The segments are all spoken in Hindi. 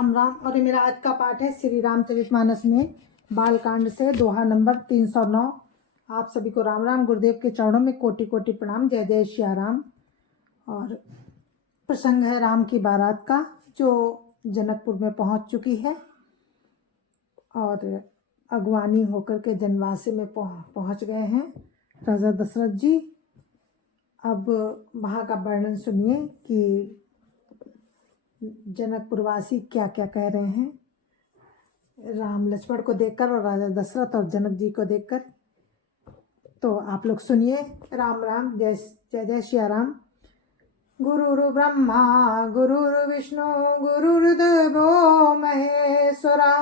राम राम। और ये मेरा आज का पाठ है श्री रामचरितमानस में बालकांड से दोहा नंबर 309। आप सभी को राम राम। गुरुदेव के चरणों में कोटि कोटि प्रणाम। जय जय श्री राम। और प्रसंग है राम की बारात का, जो जनकपुर में पहुंच चुकी है और अगवानी होकर के जनवासी में पहुंच गए हैं राजा दशरथ जी। अब वहाँ का वर्णन सुनिए कि जनकपुरवासी क्या क्या कह रहे हैं राम लक्ष्मण को देखकर और राजा दशरथ और जनक जी को देखकर। तो आप लोग सुनिए। राम राम। जय जय जय श्री राम। गुरुर् ब्रह्मा गुरुर्विष्णु गुरुर्देवो महेश्वरा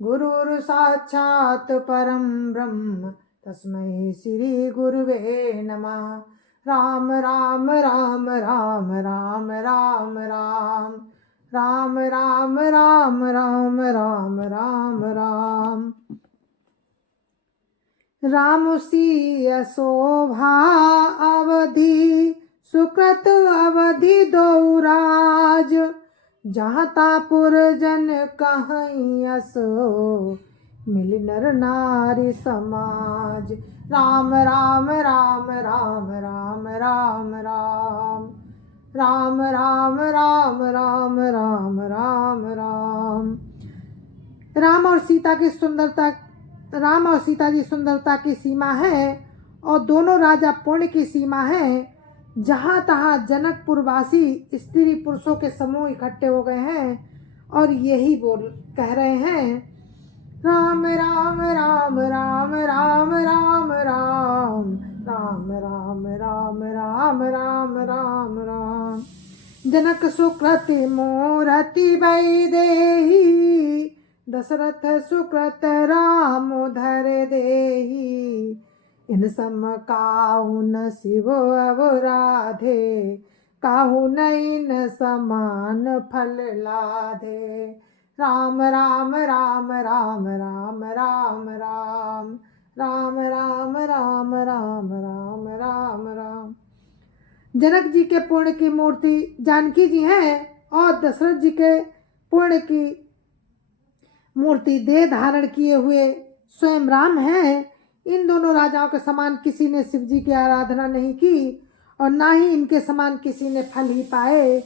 गुरुर् साक्षात् परम ब्रह्म तस्मै श्री गुरुवे नमः। राम राम राम राम राम राम राम राम राम राम राम राम राम राम। राम सिय शोभा अवधि सुकृत अवधि दौराज जहाँ तापुर जन कहीं असो मिल नर नारी समाज। राम राम राम राम राम राम राम राम राम राम राम राम राम राम। राम और सीता की सुंदरता, राम और सीता जी सुंदरता की सीमा है और दोनों राजा पुण्य की सीमा है। जहाँ तहाँ जनकपुरवासी स्त्री पुरुषों के समूह इकट्ठे हो गए हैं और यही बोल कह रहे हैं राम राम राम राम राम राम राम राम राम राम राम राम राम राम। जनक सुकृति मूरति वैदेही दशरथ सुकृत राम धर देही। इन सम काहु न शिव अवराधे काहु नैन समान फल लाधे। राम राम राम राम राम राम राम राम राम राम राम राम राम राम। जनक जी के पुण्य की मूर्ति जानकी जी हैं और दशरथ जी के पुण्य की मूर्ति देह धारण किए हुए स्वयं राम हैं। इन दोनों राजाओं के समान किसी ने शिव जी की आराधना नहीं की और ना ही इनके समान किसी ने फल ही पाए।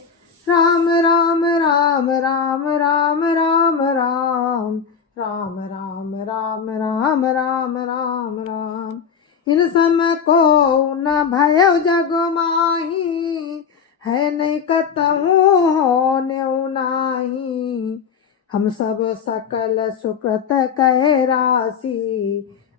राम राम राम राम राम राम राम राम राम राम राम राम राम राम। इन सम को न भयो जग माही है नहीं कतहु होने नाही। हम सब सकल सुकृत कह राशि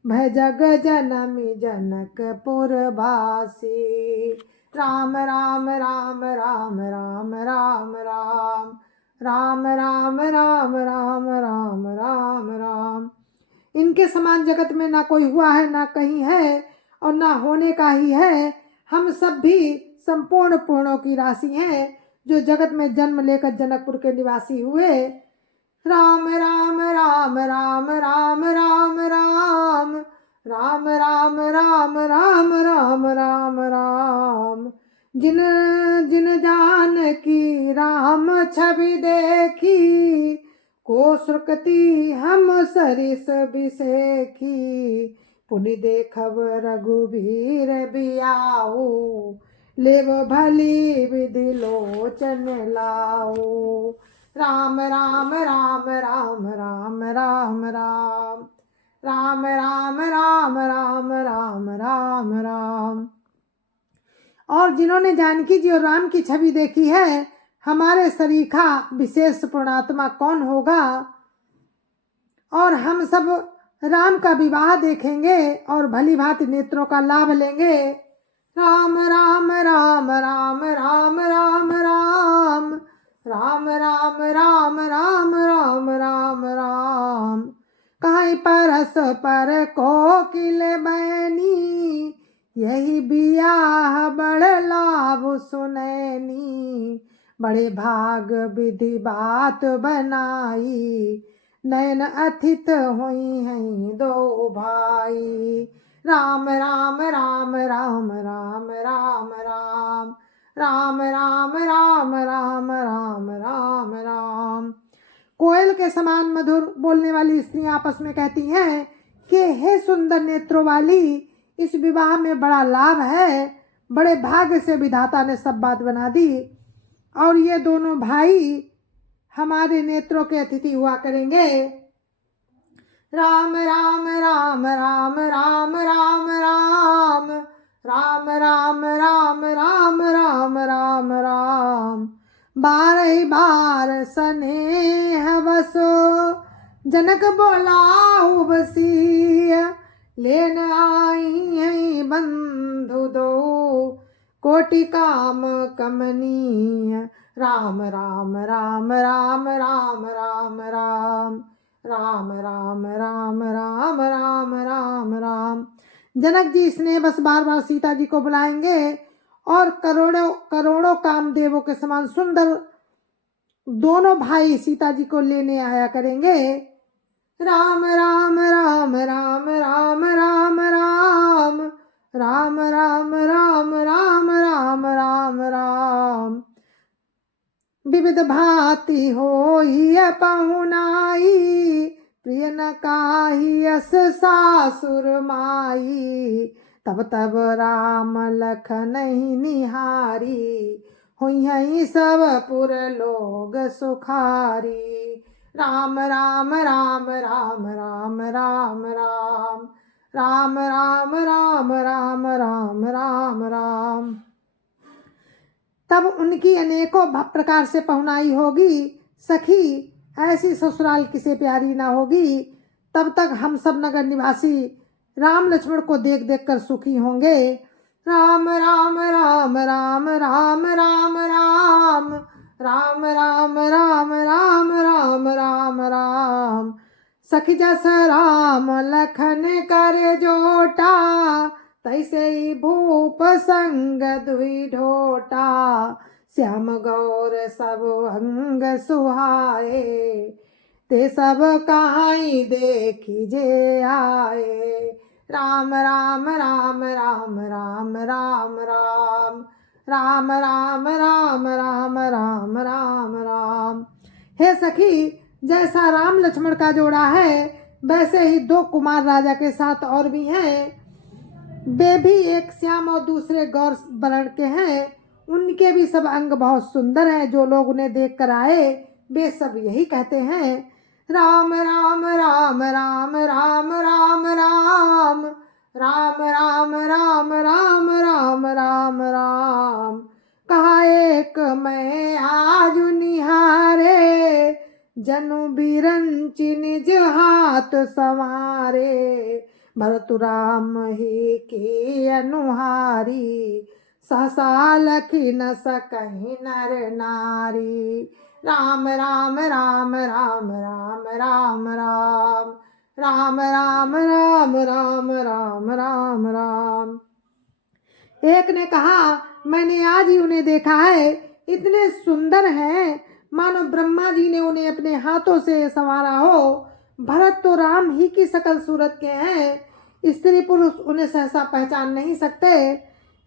भय जग जनमी जनकपुर वासी। राम राम राम राम राम राम राम राम राम राम राम राम राम राम। इनके समान जगत में ना कोई हुआ है ना कहीं है और ना होने का ही है। हम सब भी संपूर्ण पूर्णों की राशि हैं जो जगत में जन्म लेकर जनकपुर के निवासी हुए। राम राम राम राम राम राम राम राम राम राम राम राम राम राम। जिन जिन जान की राम छवि देखी को सुकृति हम सरिस बिसेखी। पुनि देखब रघुबीर बियाऊ लेव भली विधि लोचन लाऊ। राम राम राम राम राम राम राम राम राम राम राम राम राम राम। और जिन्होंने जानकी जी और राम की छवि देखी है, हमारे सरीखा विशेष पुण्यात्मा कौन होगा। और हम सब राम का विवाह देखेंगे और भली भांति नेत्रों का लाभ लेंगे। राम राम राम राम राम राम राम राम राम राम राम राम राम राम। कहीं परस पर कोकिल बैनी यही बियाह बड़ लाभ सुनैनी। बड़े भाग विधि बात बनाई नयन अथित हुई हैं दो भाई। राम राम राम राम राम राम राम राम राम राम राम राम राम राम। कोयल के समान मधुर बोलने वाली स्त्रियां आपस में कहती हैं कि हे सुंदर नेत्रों वाली, इस विवाह में बड़ा लाभ है, बड़े भाग्य से विधाता ने सब बात बना दी और ये दोनों भाई हमारे नेत्रों के अतिथि हुआ करेंगे। राम राम राम राम राम राम राम राम राम राम राम राम राम राम। बारह बार स्नेह बस जनक बोलाऊ बसिया, लेन आई है बंधु दो कोटि काम कमनीय। राम राम राम राम राम राम राम राम राम राम राम राम राम राम। जनक जी स्नेह बस बार बार सीता जी को बुलाएंगे और करोड़ों करोड़ों कामदेवों के समान सुंदर दोनों भाई सीता जी को लेने आया करेंगे। राम राम राम राम राम राम राम राम राम राम राम राम राम राम। विविध भांति होई पहुनाई, प्रिय न काही अस सासुर माई। तब तब राम लखन निहारी, हुई सब पुर लोग सुखारी। राम राम राम राम राम राम राम राम राम राम राम राम राम राम। तब उनकी अनेकों प्रकार से पहुनाई होगी। सखी ऐसी ससुराल किसे प्यारी ना होगी। तब तक हम सब नगर निवासी राम लक्ष्मण को देख देख कर सुखी होंगे। राम राम राम राम राम राम राम राम राम राम राम राम राम राम। सखी जस राम लखन कर जोटा, तैसे ही भूप संग दुई ढोटा। श्याम गौर सब अंग सुहाए, ते सब कहाई देखी जे आए। राम राम राम राम राम राम राम राम राम राम राम राम राम राम। हे सखी, जैसा राम लक्ष्मण का जोड़ा है वैसे ही दो कुमार राजा के साथ और भी हैं। वे भी एक श्याम और दूसरे गौर वर्ण के हैं। उनके भी सब अंग बहुत सुंदर हैं। जो लोग उन्हें देख कर आए वे सब यही कहते हैं, राम राम राम राम राम राम राम राम राम राम राम राम राम राम। कहा एक मैं आज निहारे, जनु बिरंचि निज हाथ संवारे। भरत राम ही की अनुहारी, सहसा लखी न सकहि नर नारी। राम राम राम राम राम राम राम राम राम राम राम राम राम राम। एक ने कहा, मैंने आज ही उन्हें देखा है, इतने सुंदर हैं मानो ब्रह्मा जी ने उन्हें अपने हाथों से संवारा हो। भरत तो राम ही की सकल सूरत के हैं, स्त्री पुरुष उन्हें सहसा पहचान नहीं सकते।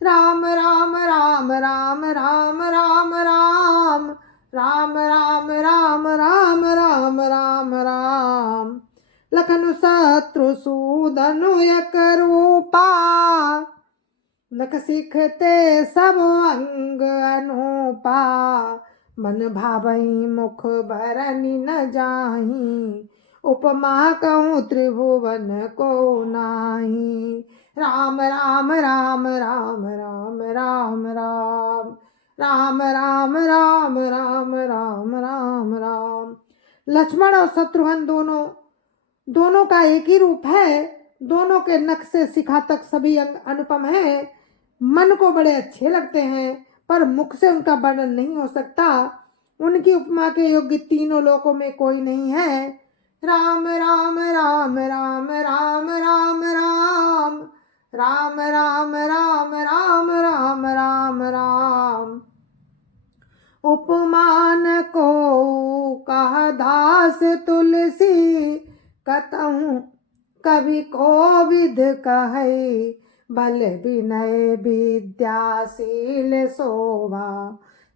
राम राम राम राम राम राम राम राम राम राम राम राम राम राम। लखन शत्रु सूदनु एक रूपा, लख सिखते सब अंग अनूपा। मन भावई मुख भरनि न जाहि, उपमा कहूँ त्रिभुवन को नाही। राम राम राम राम राम राम राम राम राम राम राम राम राम राम। लक्ष्मण और शत्रुघ्न दोनों का एक ही रूप है। दोनों के नख से शिखा तक सभी अंग अनुपम है। मन को बड़े अच्छे लगते हैं, पर मुख से उनका वर्णन नहीं हो सकता। उनकी उपमा के योग्य तीनों लोकों में कोई नहीं है। राम राम राम राम राम राम राम राम राम राम राम राम राम राम। उपमान को कह दास तुलसी, कतहु कवि को विद कहे। बल विनय विद्याशील शोभा,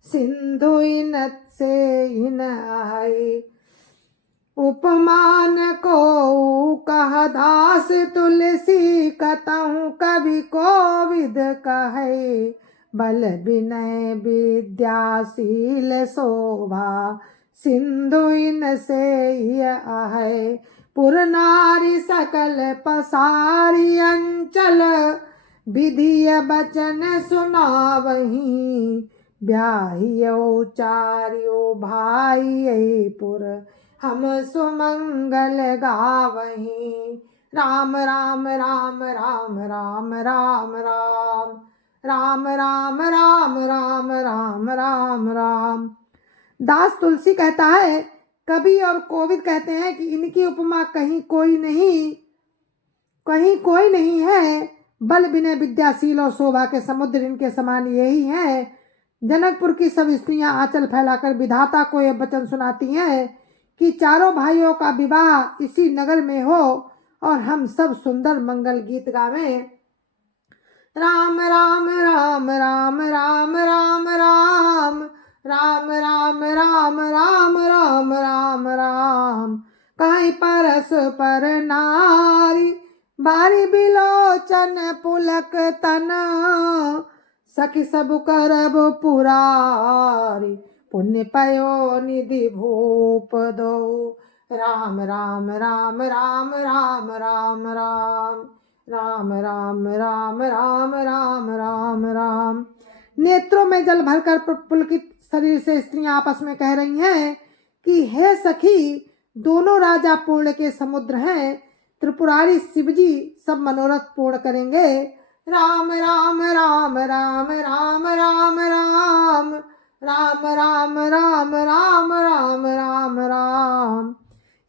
सिंधु इनत से इन आए। उपमान को कह दास तुलसी, कतहु कवि कोविद कहे। बल विनय विद्याशील शोभा, सिंधु इन से है। पुर नारी सकल पसारी, अंचल विधिय बचन सुनावहीं। ब्याहियो चारियो भाई पुर, हम सुमंगल गावहीं। राम राम राम राम राम राम राम राम राम राम राम राम राम राम। दास तुलसी कहता है, कवि और कोविद कहते हैं कि इनकी उपमा कहीं कोई नहीं है। बल विनय विद्याशील और शोभा के समुद्र इनके समान यही है। जनकपुर की सब स्त्रियां आंचल फैलाकर विधाता को यह वचन सुनाती हैं कि चारों भाइयों का विवाह इसी नगर में हो और हम सब सुंदर मंगल गीत गावें। राम राम राम राम राम राम राम राम राम राम राम राम राम राम। कहीं परस पर नारी, बारी बिलोचन पुलक तन। सखी सब करब पुरारी, पुण्य पयो निधि भूप दो। राम राम राम राम राम राम राम राम राम राम राम राम राम राम। नेत्रों में जल भरकर पुलकित शरीर से स्त्रियां आपस में कह रही हैं कि हे सखी, दोनों राजा पूर्ण के समुद्र हैं। त्रिपुरारी शिवजी सब मनोरथ पूर्ण करेंगे। राम राम राम राम राम राम राम राम राम राम राम राम राम राम।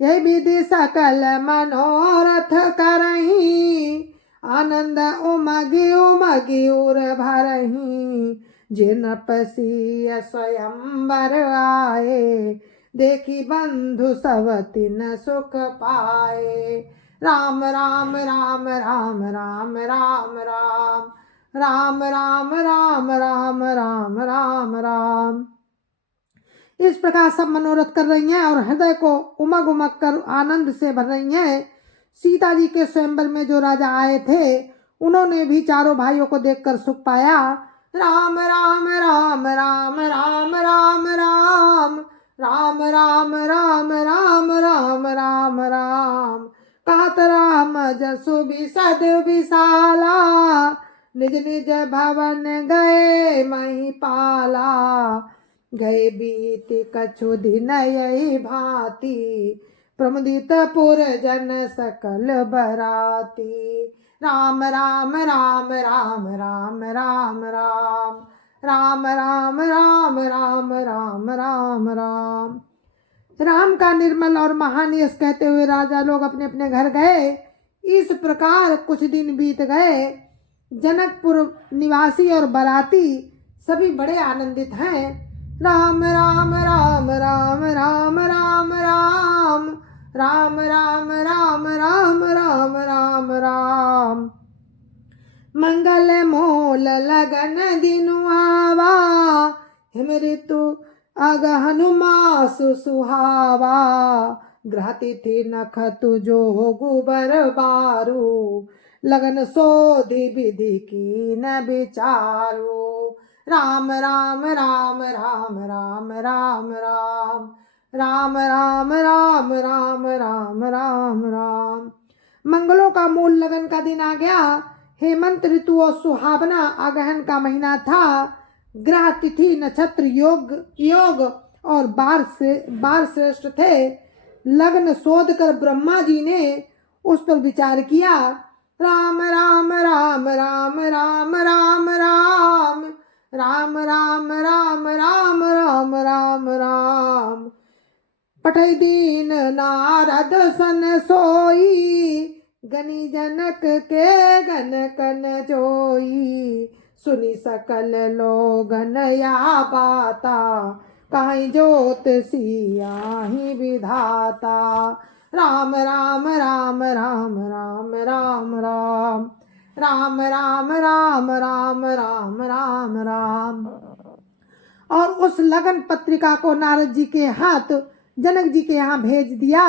यही विधि सकल मनोरथ करहीं, आनंद उमगी उमगी उर भरहीं। जिन पसी स्वयंवर आए, देखी बंधु सब तिन सुख पाए। राम राम राम राम राम राम राम राम राम राम राम राम राम राम। इस प्रकार सब मनोरथ कर रही हैं और हृदय को उमग उमग कर आनंद से भर रही हैं। सीता जी के स्वयंवर में जो राजा आए थे, उन्होंने भी चारों भाइयों को देखकर सुख पाया। राम राम राम राम राम राम राम राम राम राम राम राम राम राम। कहत राम जसु विशद विशाला, निज निज भवन गए महिपाला। गए बीत कछु दिन यही भांति, प्रमुदित पुर जन सकल बराती। राम राम राम राम राम राम राम राम राम राम राम राम राम राम। राम का निर्मल और महान यश कहते हुए राजा लोग अपने अपने घर गए। इस प्रकार कुछ दिन बीत गए। जनकपुर निवासी और बराती सभी बड़े आनंदित हैं। राम राम राम राम राम राम राम राम राम राम राम राम राम राम। मंगल मोल लगन दिनु आवा, हिम ऋतु अगहन मासु सुहावा। ग्रह तिथि नखतु जोगु बर बारू, लगन सोधि विधि की न विचारू। राम राम राम राम राम राम राम राम राम राम राम राम राम राम। मंगलों का मूल लगन का दिन आ गया। हेमंत ऋतु और सुहावना अगहन का महीना था। ग्रह तिथि नक्षत्र योग और बार श्रेष्ठ थे। लग्न शोध कर ब्रह्मा जी ने उस पर विचार किया। राम राम राम राम राम राम राम राम राम राम राम राम राम राम। पठै दीन नारद सन सोई, गनी जनक के गन कन जोई। सुनी सकल लोगन या बाता, कहीं जोत सियाही विधाता। राम राम राम राम राम राम राम राम राम राम राम राम राम राम। और उस लगन पत्रिका को नारद जी के हाथ जनक जी के यहाँ भेज दिया।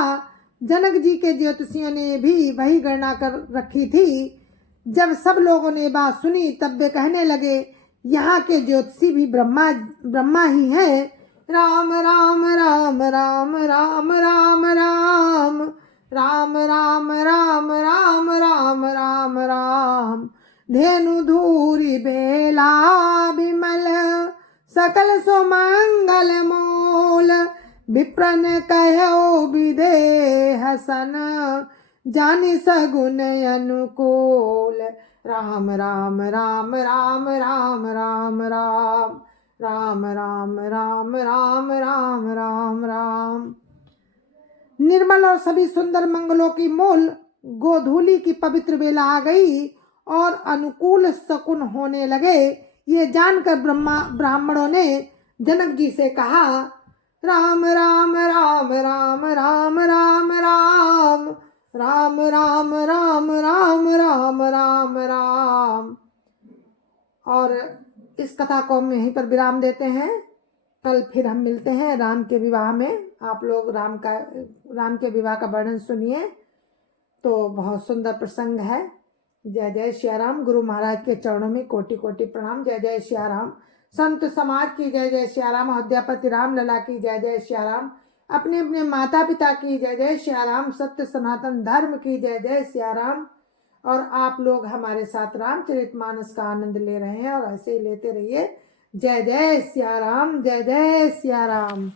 जनक जी के ज्योतिषियों ने भी वही गणना कर रखी थी। जब सब लोगों ने बात सुनी तब वे कहने लगे, यहाँ के ज्योतिषी भी ब्रह्मा ब्रह्मा ही हैं। राम राम राम राम राम राम राम राम राम राम राम राम राम राम धेनु धूरी बेला विमल सकल सुमंगल मूल विप्रन कहो विदेह सन जानि सगुन अनुकूल। राम राम राम राम राम राम राम राम राम राम राम राम राम राम। निर्मल और सभी सुंदर मंगलों की मूल गोधूली की पवित्र बेला आ गई और अनुकूल शकुन होने लगे। ये जानकर ब्राह्मणों ने जनक जी से कहा, राम राम राम राम राम राम राम राम राम राम राम राम राम राम। और इस कथा को हम यहीं पर विराम देते हैं। कल फिर हम मिलते हैं राम के विवाह में। आप लोग राम के विवाह का वर्णन सुनिए, तो बहुत सुंदर प्रसंग है। जय जय सिया राम। गुरु महाराज के चरणों में कोटि कोटि प्रणाम। जय जय सिया राम। संत समाज की जय जय सिया राम। अयोध्यापति राम लला की जय जय सिया राम। अपने अपने माता पिता की जय जय सिया राम। सत्य सनातन धर्म की जय जय सिया राम। और आप लोग हमारे साथ रामचरितमानस का आनंद ले रहे हैं और ऐसे ही लेते रहिए। जय जय सिया राम। जय जय सिया राम।